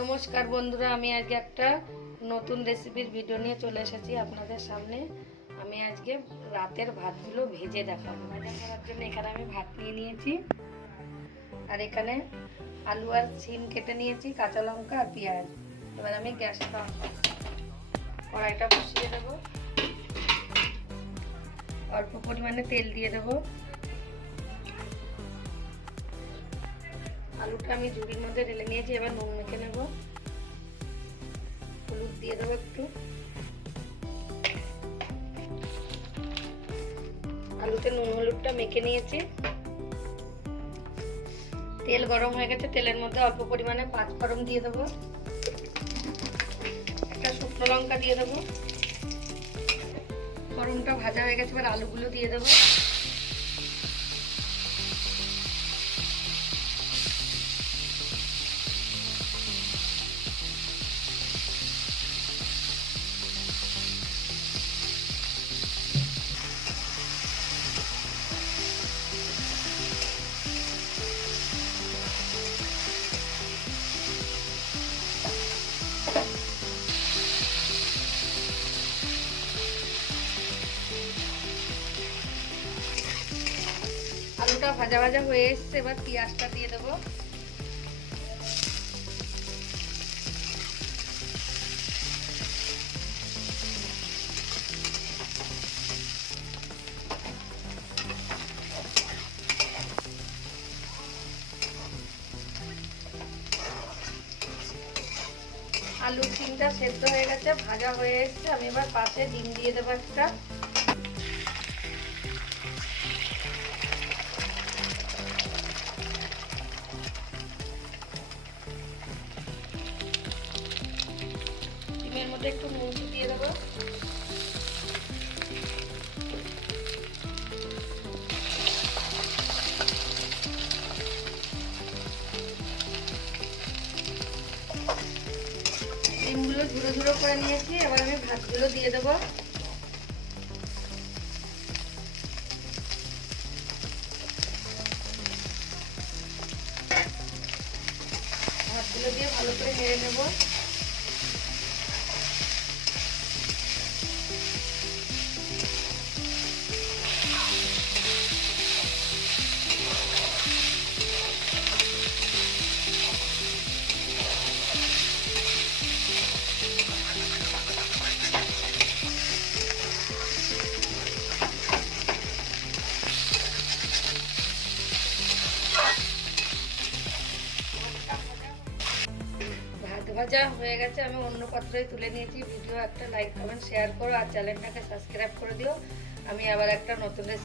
নমস্কার বন্ধুরা, আমি আজকে একটা নতুন রেসিপির ভিডিও নিয়ে চলে এসেছি আপনাদের সামনে। আমি আজকে রাতের ভাতগুলো ভেজে দেখাবো। ভাজা করার জন্য এখানে আমি ভাত নিয়ে নিয়েছি। আর এখানে আলু আর সিম কেটে নিয়েছি, কাঁচা লঙ্কা আর পেঁয়াজ। এবার আমি গ্যাসটা কড়াইটা বসিয়ে দেবো। অল্প পরিমাণে তেল দিয়ে দেবো। আলুটা আমি ঝুড়ির মধ্যে ঢেলে নিয়েছি, এবার নুন মেখে নেব। হলুদ দিয়ে দেবো একটু। আলুতে নুন হলুদটা মেখে নিয়েছি। তেল গরম হয়ে গেছে, তেলের মধ্যে অল্প পরিমাণে পাঁচ ফোড়ন দিয়ে দেবো। একটা শুকনো লঙ্কা দিয়ে দেবো। ফোড়নটা ভাজা হয়ে গেছে, এবার আলুগুলো দিয়ে দেবো। আলুটা ভাজা ভাজা হয়ে এসছে, এবার পেঁয়াজটা দিয়ে দেবো। আলু ডিমটা সেদ্ধ হয়ে গেছে, ভাজা হয়ে এসছে। আমি এবার পাশে ডিম দিয়ে দেবো একটা। মধ্যে একটু নুন দিয়ে দেবো। ডিমগুলো ঝুড়ো ঝুড়ো করে নিয়েছি, এবার আমি ভাতগুলো দিয়ে দেবো। ভাতগুলো দিয়ে ভালো করে নেড়ে নেব। ভাজা হয়ে গেছে, আমি অন্য পাত্রে তুলে নিয়েছি। ভিডিও একটা লাইক কমেন্ট শেয়ার করো, আর চ্যানেলটাকে সাবস্ক্রাইব করে দিও। আমি আবার একটা নতুন